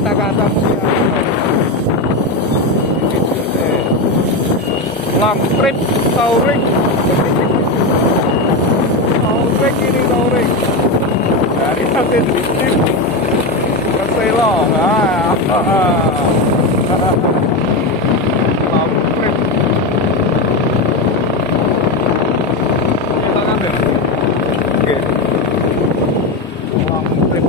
kata-kata long trip touring. Touring ini touring dari satu titik ke Solo. Long trip. Kita ngambil. Oke. Long trip.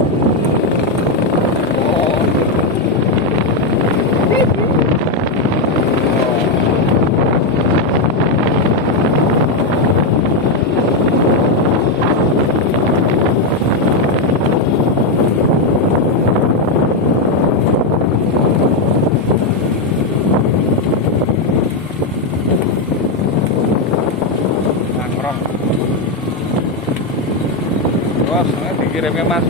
Bos, dikirimnya Mas